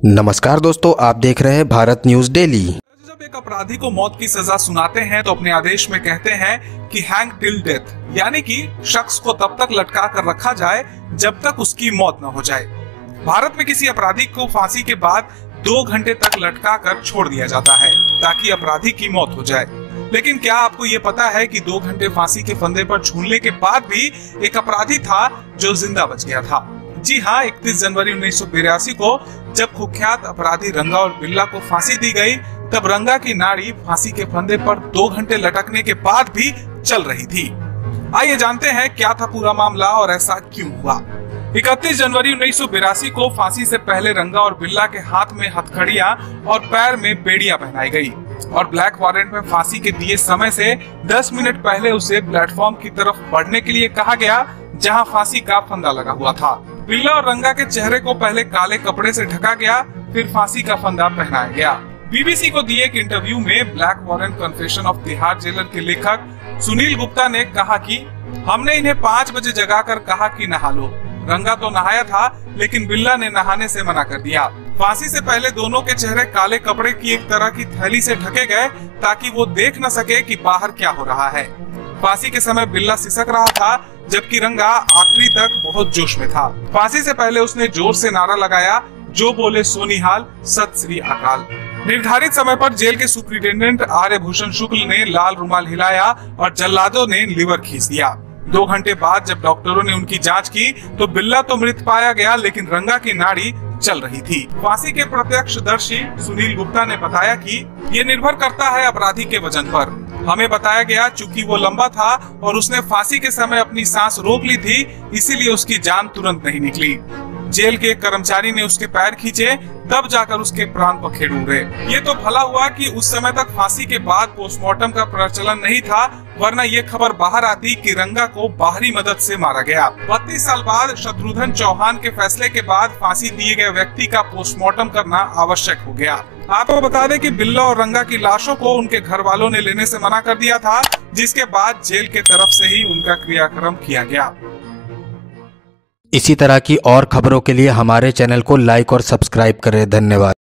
नमस्कार दोस्तों, आप देख रहे हैं भारत न्यूज डेली। जब एक अपराधी को मौत की सजा सुनाते हैं तो अपने आदेश में कहते हैं कि हैंग टिल डेथ, यानी कि शख्स को तब तक लटका कर रखा जाए जब तक उसकी मौत न हो जाए। भारत में किसी अपराधी को फांसी के बाद 2 घंटे तक लटका कर छोड़ दिया जाता है ताकि अपराधी की मौत हो जाए। लेकिन क्या आपको ये पता है कि 2 घंटे फांसी के फंदे पर झूलने के बाद भी एक अपराधी था जो जिंदा बच गया था। जी हाँ, 31 जनवरी 1982 को जब कुख्यात अपराधी रंगा और बिल्ला को फांसी दी गई, तब रंगा की नाड़ी फांसी के फंदे पर 2 घंटे लटकने के बाद भी चल रही थी। आइए जानते हैं क्या था पूरा मामला और ऐसा क्यों हुआ। 31 जनवरी 1982 को फांसी से पहले रंगा और बिल्ला के हाथ में हथकड़ियां और पैर में बेड़ियां पहनाई गई और ब्लैक वारंट में फांसी के दिए समय से 10 मिनट पहले उसे प्लेटफॉर्म की तरफ बढ़ने के लिए कहा गया जहां फांसी का फंदा लगा हुआ था। बिल्ला और रंगा के चेहरे को पहले काले कपड़े से ढका गया, फिर फांसी का फंदा पहनाया गया। बीबीसी को दिए एक इंटरव्यू में black warrant confession of Tihar jailer के लेखक सुनील गुप्ता ने कहा कि हमने इन्हें 5 बजे जगाकर कहा कि नहा लो। रंगा तो नहाया था, लेकिन बिल्ला ने नहाने से मना कर दिया। फांसी से पहले दोनों के चेहरे काले कपड़े की एक तरह की थैली से ढके गए ताकि वो देख न सके कि बाहर क्या हो रहा है। फांसी के समय बिल्ला सिसक रहा था, जबकि रंगा आखिरी तक बहुत जोश में था। फांसी से पहले उसने जोर से नारा लगाया, जो बोले सोनिहाल, सत श्री अकाल। निर्धारित समय पर जेल के सुपरिटेंडेंट आर्य भूषण शुक्ल ने लाल रुमाल हिलाया और जल्लादों ने लीवर खींच दिया। 2 घंटे बाद जब डॉक्टरों ने उनकी जांच की तो बिल्ला तो मृत पाया गया, लेकिन रंगा की नाड़ी चल रही थी। फांसी के प्रत्यक्षदर्शी सुनील गुप्ता ने बताया कि ये निर्भर करता है अपराधी के वजन पर। हमें बताया गया चूंकि वो लंबा था और उसने फांसी के समय अपनी सांस रोक ली थी, इसीलिए उसकी जान तुरंत नहीं निकली। जेल के एक कर्मचारी ने उसके पैर खींचे, तब जाकर उसके प्राण पखेरु उड़े। ये तो भला हुआ कि उस समय तक फांसी के बाद पोस्टमार्टम का प्रचलन नहीं था, वरना ये खबर बाहर आती कि रंगा को बाहरी मदद से मारा गया। 32 साल बाद शत्रुघ्न चौहान के फैसले के बाद फांसी दिए गए व्यक्ति का पोस्टमार्टम करना आवश्यक हो गया। आपको बता दें कि बिल्ला और रंगा की लाशों को उनके घर वालों ने लेने से मना कर दिया था, जिसके बाद जेल के तरफ से ही उनका क्रियाक्रम किया गया। इसी तरह की और खबरों के लिए हमारे चैनल को लाइक और सब्सक्राइब करें। धन्यवाद।